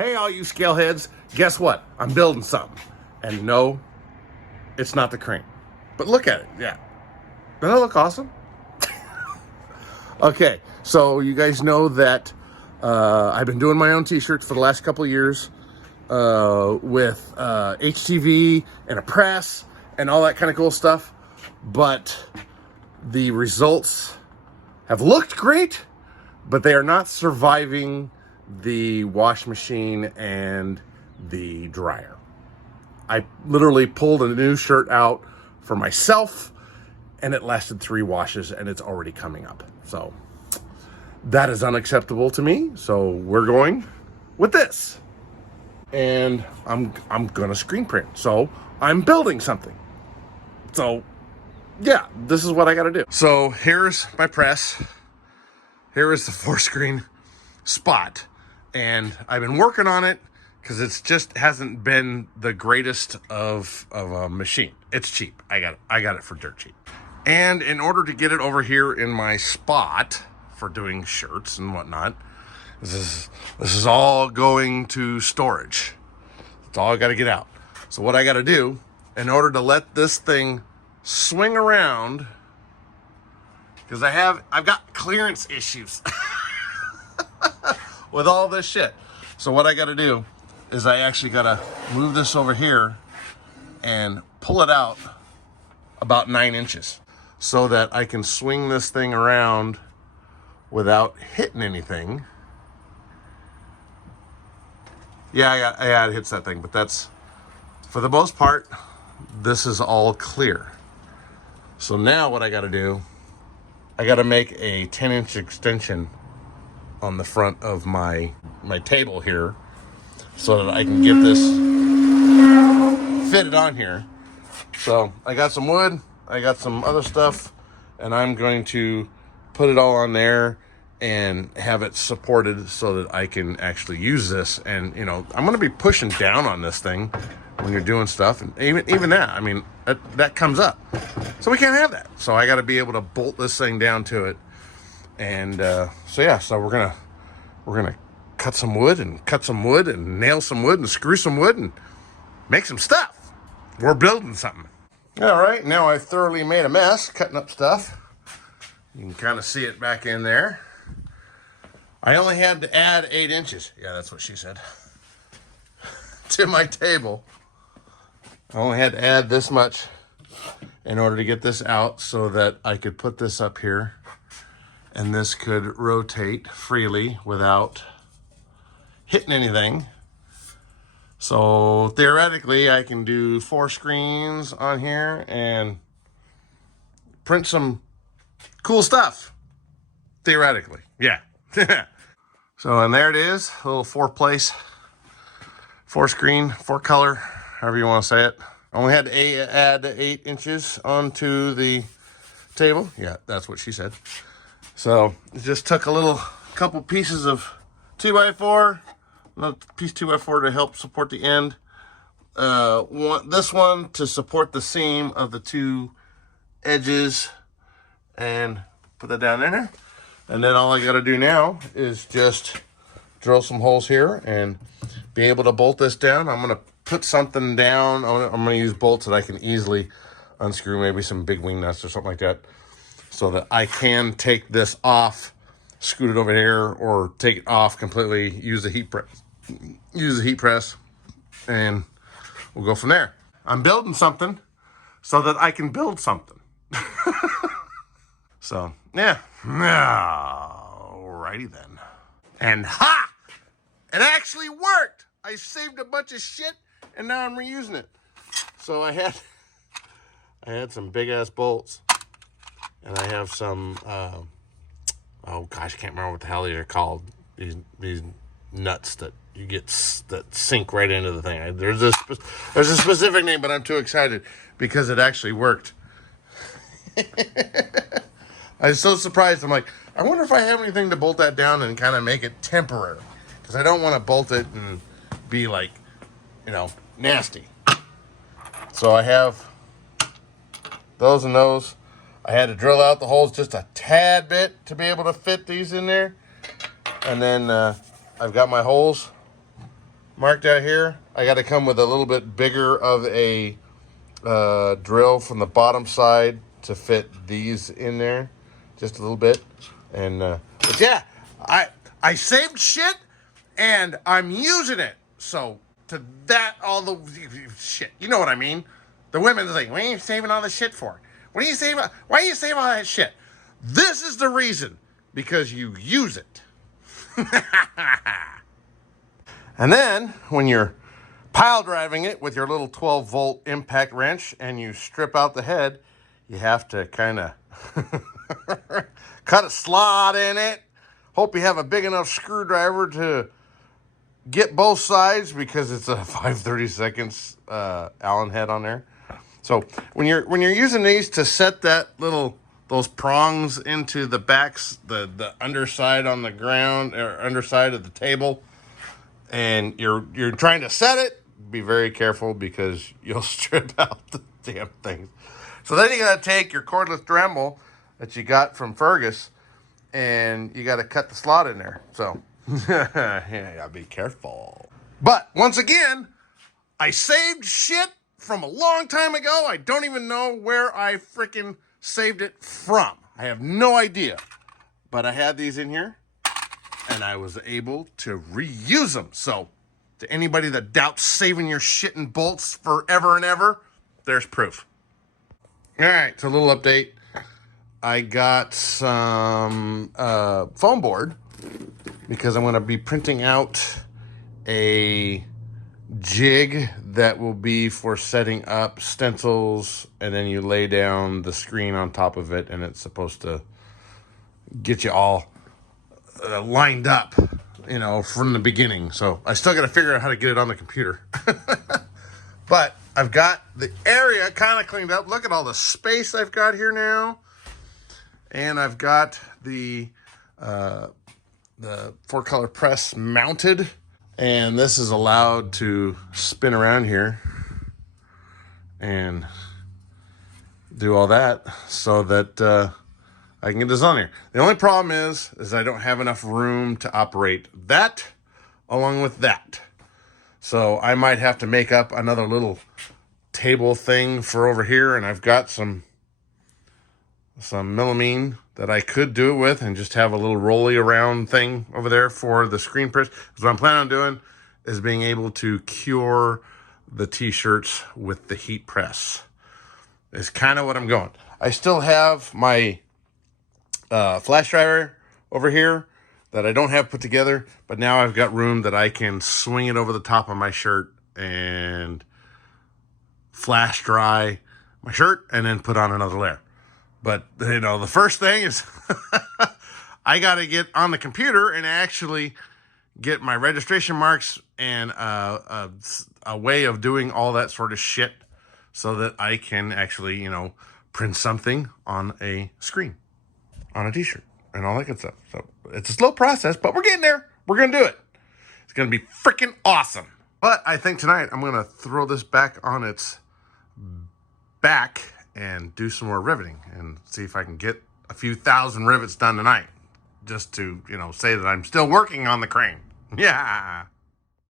Hey, all you scaleheads, guess what? I'm building something. And no, it's not the crane. But look at it, yeah. Doesn't that look awesome? Okay, so you guys know that I've been doing my own t-shirts for the last couple of years with HTV and a press and all that kind of cool stuff. But the results have looked great, but they are not surviving the wash machine and the dryer. I literally pulled a new shirt out for myself and it lasted 3 washes and it's already coming up. So that is unacceptable to me. So we're going with this. And I'm gonna screen print. So I'm building something. So yeah, this is what I gotta do. So here's my press. Here is the 4-screen spot. And I've been working on it because it's just hasn't been the greatest of a machine. It's cheap. I got it for dirt cheap. And in order to get it over here in my spot for doing shirts and whatnot, this is all going to storage. It's all I got to get out. So what I got to do in order to let this thing swing around, because I've got clearance issues with all this shit. So what I got to do is I actually got to move this over here and pull it out about 9 inches so that I can swing this thing around without hitting anything. Yeah, it hits that thing, but that's, for the most part, this is all clear. So now what I got to do, I got to make a 10-inch extension on the front of my table here so that I can get this fitted on here. So I got some wood, I got some other stuff, and I'm going to put it all on there and have it supported so that I can actually use this. And you know, I'm going to be pushing down on this thing when you're doing stuff, and even that, I mean, that comes up. So we can't have that. So I got to be able to bolt this thing down to it. And so yeah, so we're gonna cut some wood and nail some wood and screw some wood and make some stuff. We're building something. All right, now I've thoroughly made a mess cutting up stuff. You can kind of see it back in there. I only had to add 8 inches. Yeah, that's what she said. To my table. I only had to add this much in order to get this out so that I could put this up here. And this could rotate freely without hitting anything. So theoretically, I can do 4 screens on here and print some cool stuff. Theoretically, yeah. So, and there it is, a little 4-place, 4-screen, 4-color, however you want to say it. Only had to add 8 inches onto the table. Yeah, that's what she said. So it just took a couple pieces of 2x4, another piece 2x4 to help support the end. This one to support the seam of the 2 edges, and put that down there. And then all I got to do now is just drill some holes here and be able to bolt this down. I'm going to put something down. I'm going to use bolts that I can easily unscrew, maybe some big wing nuts or something like that, so that I can take this off, scoot it over here, or take it off completely, use the heat press, and we'll go from there. I'm building something so that I can build something. So, yeah. Alrighty then. And ha! It actually worked! I saved a bunch of shit, and now I'm reusing it. So I had some big-ass bolts. And I have some, oh gosh, I can't remember what the hell these are called. These nuts that you get that sink right into the thing. There's a specific name, but I'm too excited because it actually worked. I was so surprised. I'm like, I wonder if I have anything to bolt that down and kind of make it temporary, because I don't want to bolt it and be like, you know, nasty. So I have those and those. I had to drill out the holes just a tad bit to be able to fit these in there. And then I've got my holes marked out here. I got to come with a little bit bigger of a drill from the bottom side to fit these in there, just a little bit. And but yeah, I saved shit and I'm using it. So to that, all the shit, you know what I mean? The women's like, what are you saving all this shit for? What are you saving? Why are you saving all that shit? This is the reason, because you use it. And then when you're pile driving it with your little 12-volt impact wrench and you strip out the head, you have to kind of cut a slot in it. Hope you have a big enough screwdriver to get both sides, because it's a 5/32 Allen head on there. So when you're using these to set those prongs into the backs, the underside on the ground, or underside of the table, and you're trying to set it, be very careful, because you'll strip out the damn things. So then you gotta take your cordless Dremel that you got from Fergus, and you gotta cut the slot in there. So yeah, you gotta be careful. But once again, I saved shit from a long time ago. I don't even know where I freaking saved it from. I have no idea. But I had these in here, and I was able to reuse them. So to anybody that doubts saving your shit in bolts forever and ever, there's proof. All right, so a little update. I got some foam board, because I'm going to be printing out a jig that will be for setting up stencils, and then you lay down the screen on top of it, and it's supposed to get you all lined up, from the beginning. So I still got to figure out how to get it on the computer. But I've got the area kind of cleaned up. Look at all the space I've got here now. And I've got the 4-color press mounted. And this is allowed to spin around here and do all that, so that I can get this on here. The only problem is I don't have enough room to operate that along with that. So I might have to make up another little table thing for over here, and I've got some melamine that I could do it with, and just have a little rolly around thing over there for the screen press. So what I'm planning on doing is being able to cure the t-shirts with the heat press. Is kind of what I'm going. I still have my flash driver over here that I don't have put together, but now I've got room that I can swing it over the top of my shirt and flash dry my shirt, and then put on another layer. But, the first thing is I got to get on the computer and actually get my registration marks and a way of doing all that sort of shit, so that I can actually, print something on a screen, on a t-shirt, and all that good stuff. So it's a slow process, but we're getting there. We're going to do it. It's going to be freaking awesome. But I think tonight I'm going to throw this back on its back and do some more riveting, and see if I can get a few thousand rivets done tonight, just to, say that I'm still working on the crane. Yeah.